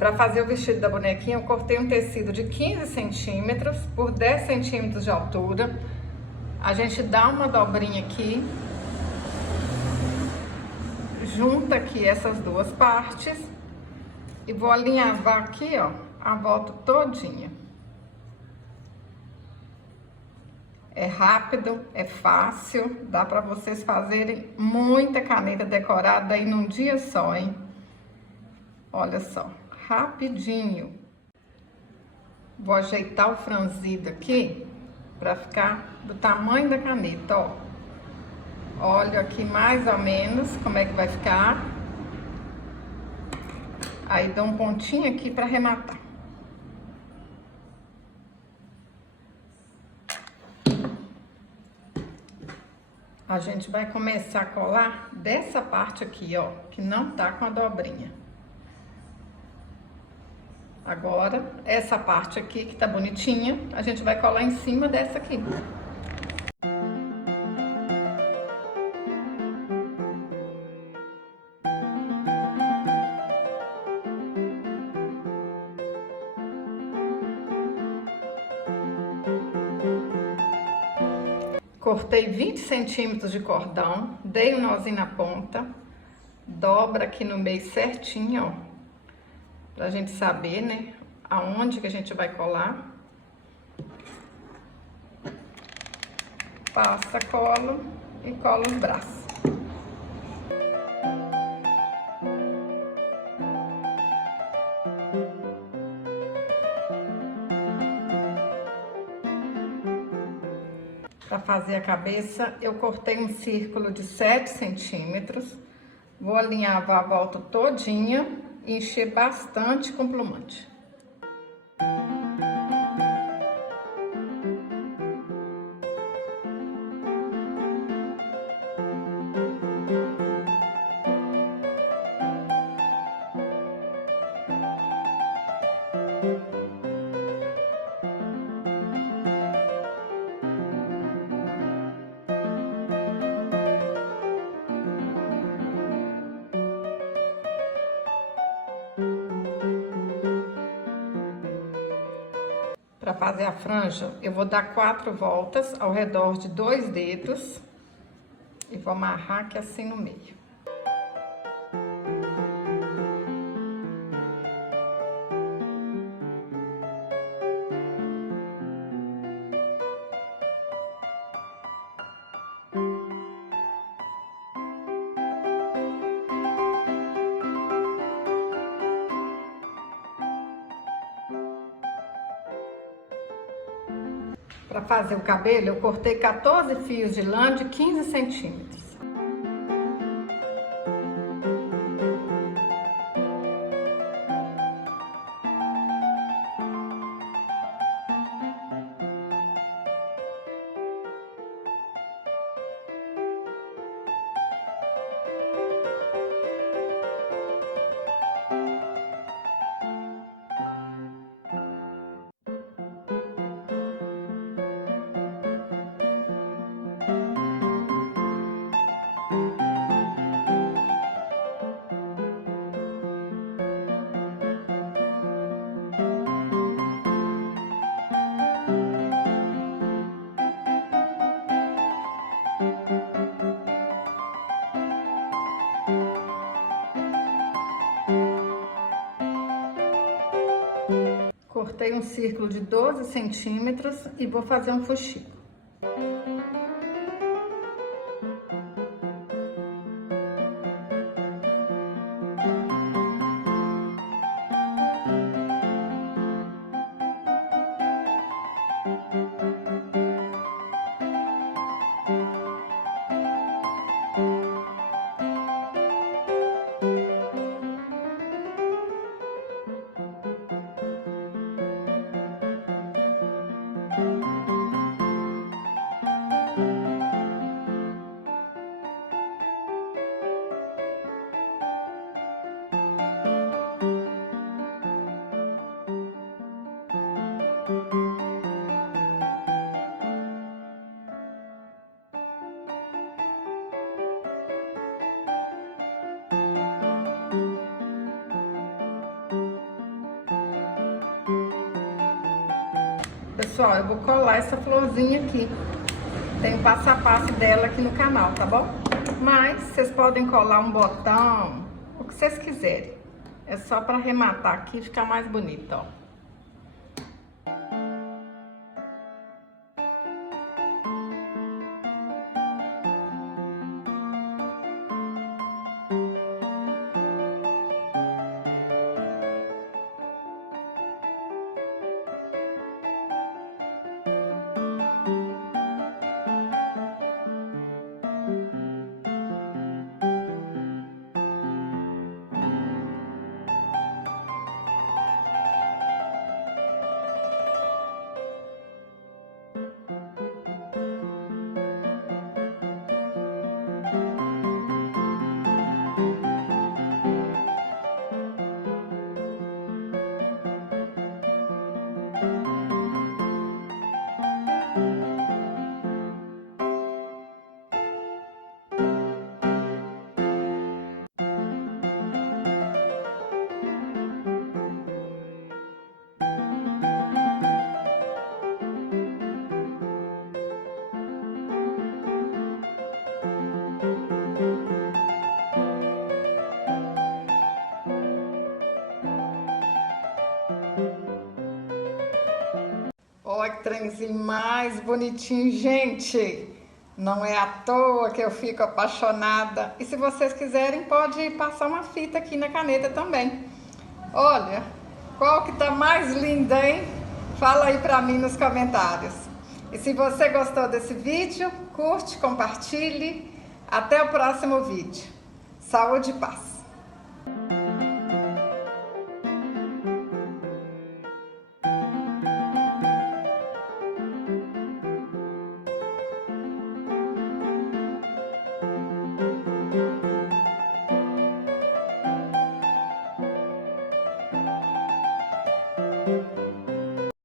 Para fazer o vestido da bonequinha, eu cortei um tecido de 15 centímetros por 10 centímetros de altura. A gente dá uma dobrinha aqui, junta aqui essas duas partes e vou alinhavar aqui, ó, a volta todinha. É rápido, é fácil, dá para vocês fazerem muita caneta decorada aí num dia só, hein? Olha só, rapidinho. Vou ajeitar o franzido aqui para ficar do tamanho da caneta, ó. Olha aqui mais ou menos como é que vai ficar. Aí dou um pontinho aqui para arrematar. A gente vai começar a colar dessa parte aqui, ó, que não tá com a dobrinha. Agora, essa parte aqui que tá bonitinha, a gente vai colar em cima dessa aqui. Cortei 20 centímetros de cordão, dei um nozinho na ponta, dobra aqui no meio certinho, ó, pra gente saber, né, aonde que a gente vai colar. Passa colo e cola os braços. Para fazer a cabeça, eu cortei um círculo de 7 centímetros. Vou alinhar a volta todinha e encher bastante com plumante. Para fazer a franja, eu vou dar 4 voltas ao redor de 2 dedos e vou amarrar aqui assim no meio. Para fazer o cabelo, eu cortei 14 fios de lã de 15 centímetros. Cortei um círculo de 12 centímetros e vou fazer um fuxico. pessoal, eu vou colar essa florzinha aqui. Tem o passo a passo dela aqui no canal, tá bom? Mas vocês podem colar um botão, o que vocês quiserem. É só para arrematar aqui e ficar mais bonito, ó. Olha que trenzinho mais bonitinho, gente. Não é à toa que eu fico apaixonada. E se vocês quiserem, pode passar uma fita aqui na caneta também. Olha, qual que tá mais linda, hein? Fala aí pra mim nos comentários. E se você gostou desse vídeo, curte, compartilhe. Até o próximo vídeo. Saúde e paz.